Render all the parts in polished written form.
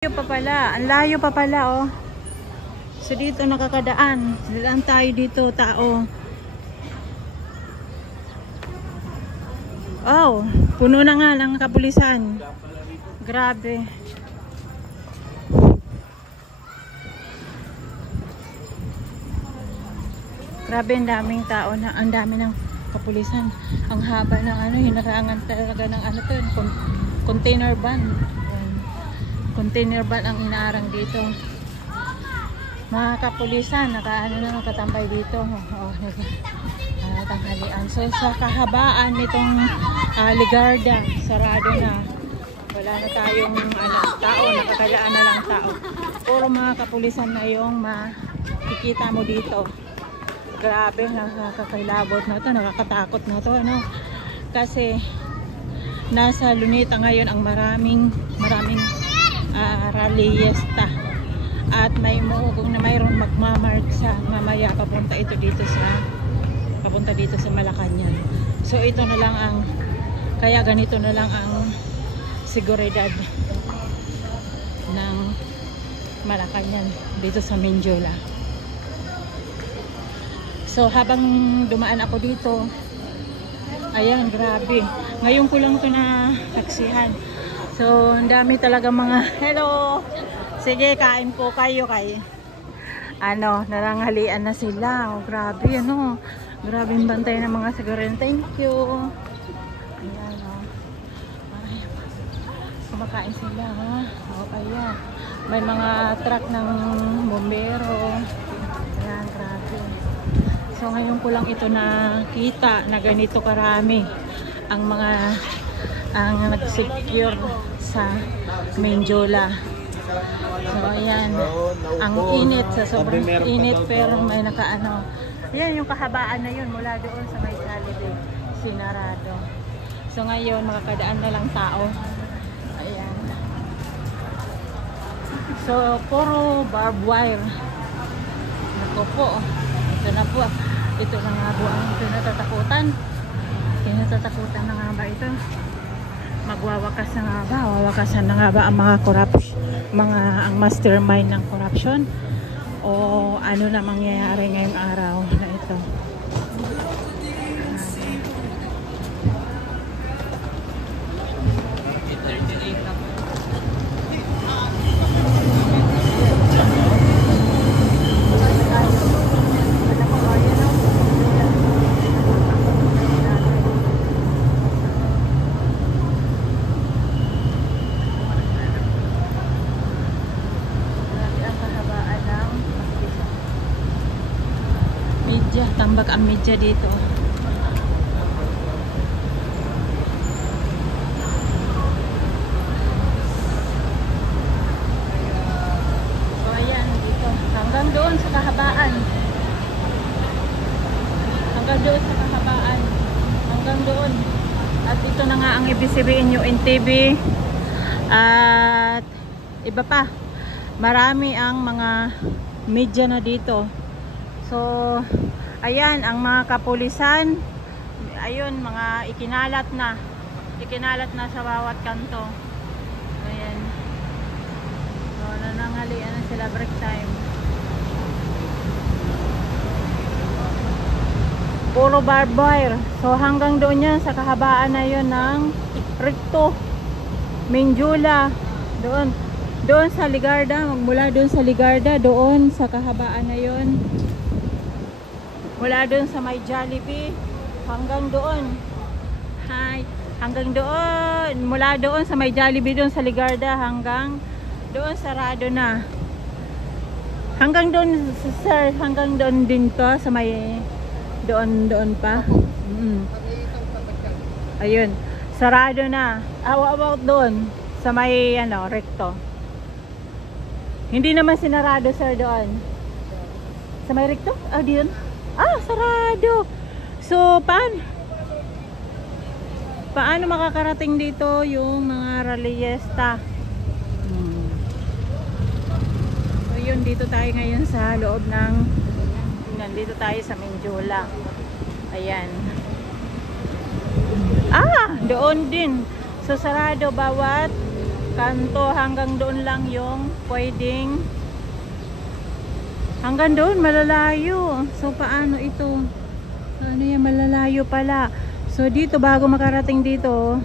Layo pa pala. Ang layo pa pala, oh. So dito nakakadaan. Dadaan tayo dito, tao. Oh, puno na nga ng kapulisan. Grabe. Grabe, ang daming tao na, ang dami ng kapulisan. Ang haba ng ano, hinarangan talaga ng ano to, container van. Container van ang inaarang dito. Mga kapulisan, nakatambay dito. Tanghalian. So sa kahabaan nitong Ligarda, sarado na. Wala na tayong tao, nakakalaan na lang tao. Puro mga kapulisan na yung makikita mo dito. Grabe, nakakailabot na to, nakakatakot na to, ano? Kasi nasa Luneta ngayon ang maraming rallyesta. At may muugong na mayroon magmamarch sa mamaya papunta dito sa Malacanang. So ito na lang ang, kaya ganito na lang ang seguridad ng Malacanang dito sa Menjola. So habang dumaan ako dito, ayan, grabe. Ngayon ko lang ito na taksihan. So ang dami talaga mga, hello! Sige, kain po kayo kay naranghalian na sila. Oh, grabe, grabe yung bantay ng mga seguridad. Thank you. Ayan, ay, kumakain sila, ha? O, ayan. May mga truck ng bombero. Ayan, grabe. So, ngayon ko lang ito nakita na ganito karami ang nag-secure sa Menjola. So ayan, ang init, sa sobrang init, pero may nakaano. Ayan yung kahabaan na yun mula doon sa may Jollibee, sinarado. So ngayon makakadaan na lang tao. Ayan. So puro barbed wire. Naku po, ito na po. Ito na nga po ang kinatatakutan. Kinatatakutan na nga ba ito? Magwawakas na nga ba? Wawakasan na nga ba ang mga ang mastermind ng corruption? O ano na mangyayari ngayong araw na ito? Tambak ang media dito. So ayan dito. Hanggang doon sa kahabaan. Hanggang doon sa kahabaan. Hanggang doon. At ito na nga ang ibig sabihin yung NTV. At iba pa. Marami ang mga media na dito. So ayan, ang mga kapulisan, ayun, mga ikinalat na sa bawat kanto. Ayan. So, nananghalian na sila, break time. Puro barbed wire. So, hanggang doon yan, sa kahabaan na yun ng Recto, Menjola. Doon sa Ligarda, magmula doon sa Ligarda, doon sa kahabaan na yun. Mula doon sa may Jollibee hanggang doon. Hanggang doon. Mula doon sa may Jollibee doon sa Ligarda hanggang doon sarado na. Hanggang doon, sir, hanggang doon din to sa may doon pa. Ayun, sarado na. How about doon sa may Recto? Hindi naman sinarado, sir, doon. Sa may Recto? Diyon. Sarado. So, paano makakarating dito yung mga rallyesta? So, yun, dito tayo ngayon sa loob ng, nandito tayo sa Menjola. Ayan. Doon din. So, sarado bawat kanto hanggang doon lang yung pwedeng, hanggang doon malalayo. So paano ito? Ano yan, malalayo pala. So dito, bago makarating dito,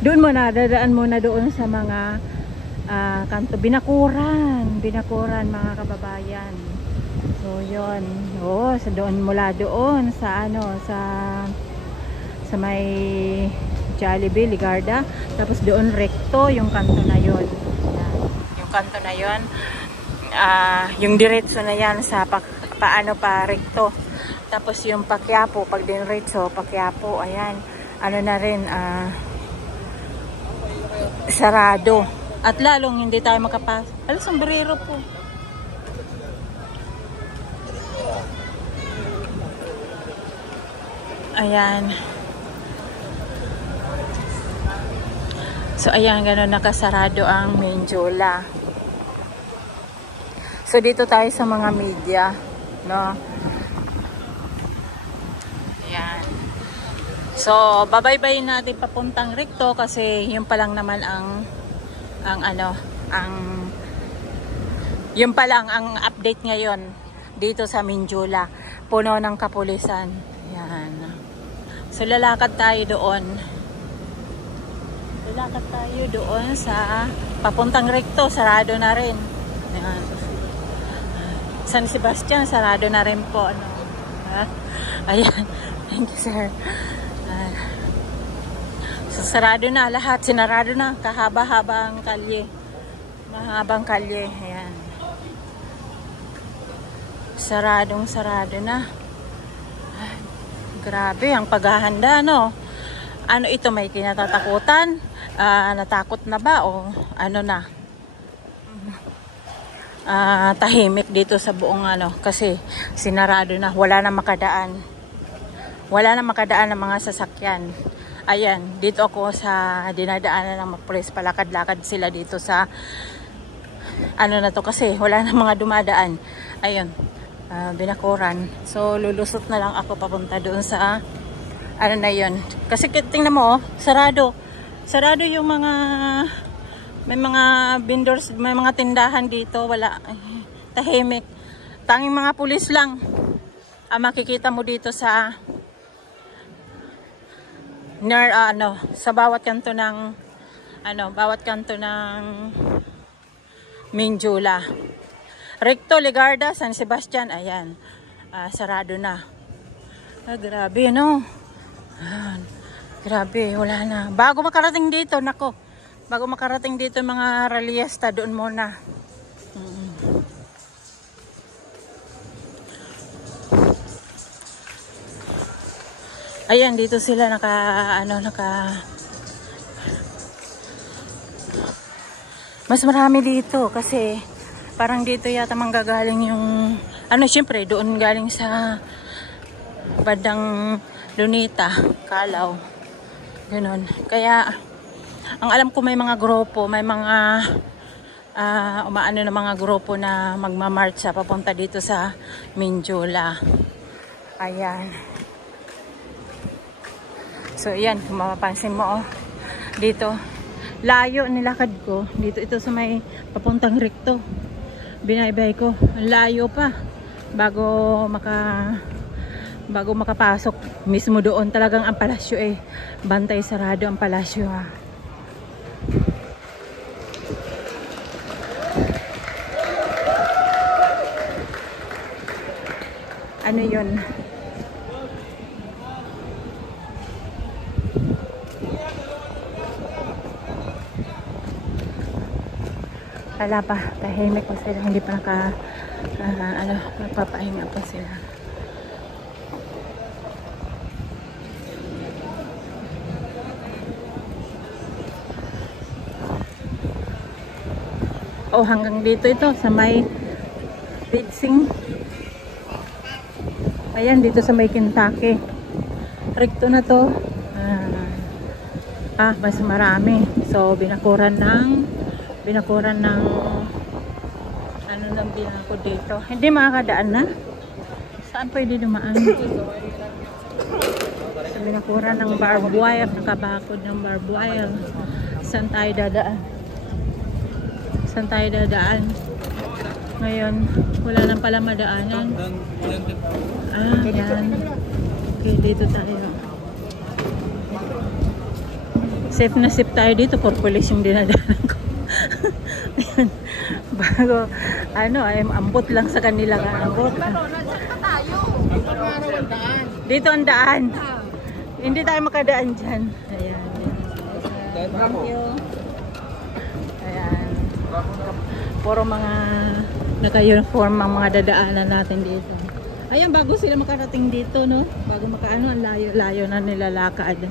doon muna, dadaan muna doon sa mga kanto, binakuran mga kababayan. So yun, so doon, mula doon sa sa may Jollibee, Ligarda, tapos doon rekto yung kanto na yun. Yan. Yung kanto na yun, yung diretso na yan sa paano pa rekto. Tapos yung Paquiapo, pag diretso Paquiapo, ayan, ano na rin, sarado. At lalong hindi tayo makapasok. Alam, sombrero po. Ayan. So ayan, gano'n nakasarado ang Menjola. So dito tayo sa mga media, no? Ayan. So babaybayin natin papuntang rekto kasi yun pa lang naman yun pa lang ang update ngayon dito sa Menjola. Puno ng kapulisan. Ayan. So lalakad tayo doon. Lalakad tayo doon sa papuntang rekto, sarado na rin. Ayan. San Sebastian, sarado na rin po. Ano? Ayan. Thank you, sir. So sarado na lahat, sinarado na. Kahaba-habang kalye. Mahabang kalye. Ayan. Sarado na. Grabe, ang paghahanda, no? Ano ito, may kinatatakutan? Natakot na ba? O ano na? Tahimik dito sa buong kasi sinarado na. Wala na makadaan. Wala na makadaan ng mga sasakyan. Ayan, dito ako sa dinadaanan ng mga pulis. Palakad-lakad sila dito sa na to kasi wala na mga dumadaan. Ayun. Binakuran. So lulusot na lang ako papunta doon sa na yun. Kasi tingnan mo, sarado yung mga, may mga vendors, may mga tindahan dito, wala, tahimik. Tanging mga pulis lang ang makikita mo dito sa sa bawat kanto ng Menjola. Recto, Ligarda, San Sebastian, ayan, sarado na. Grabe, no? Grabe, wala na. Bago makarating dito, nako. Bago makarating dito mga raliesta, doon muna. Ayan, dito sila mas marami dito kasi parang dito yata manggagaling yung syempre doon galing sa bandang Lunita, Calao, ganun. Kaya ang alam ko may mga grupo, may mga na mga grupo na magmamarch papunta dito sa Menjola. Ayan. So ayan, kung mapapansin mo, dito layo nilakad ko. Dito ito sa may papuntang rekto. Binaybay ko. Layo pa bago makapasok mismo doon. Talagang ang palasyo bantay, sarado ang palasyo, ha. Ano yun? Wala pa, tahimik pa sila, hindi pa nagpapahinga pa sila. Oh, hanggang dito ito sa may Pidsing. Ayan, dito sa may Kentucky. Rekto na to. Mas marami. So binakuran ng nang binako dito. Hindi makakadaan na. Saan pwede dumaan? So binakuran ng barbed wire, nakabakod ng barbed wire. Saan tayo dadaan? Saan tayo dadaan? Ngayon, wala nang pala madaanan. Ah, yan. Okay, dito tayo. Safe na safe tayo dito. Purplish yung dinadaanan ko. Ayan. Bago, ano, ay ambot lang sa kanila. Ambot. Dito ang daan. Hindi tayo makadaan dyan. Ayan. Thank you. Ayan. Puro mga naka-uniform ang mga dadaanan natin dito. Ayan, bago sila makarating dito, no? Bago makaano, ang layo-layo na nilalakad.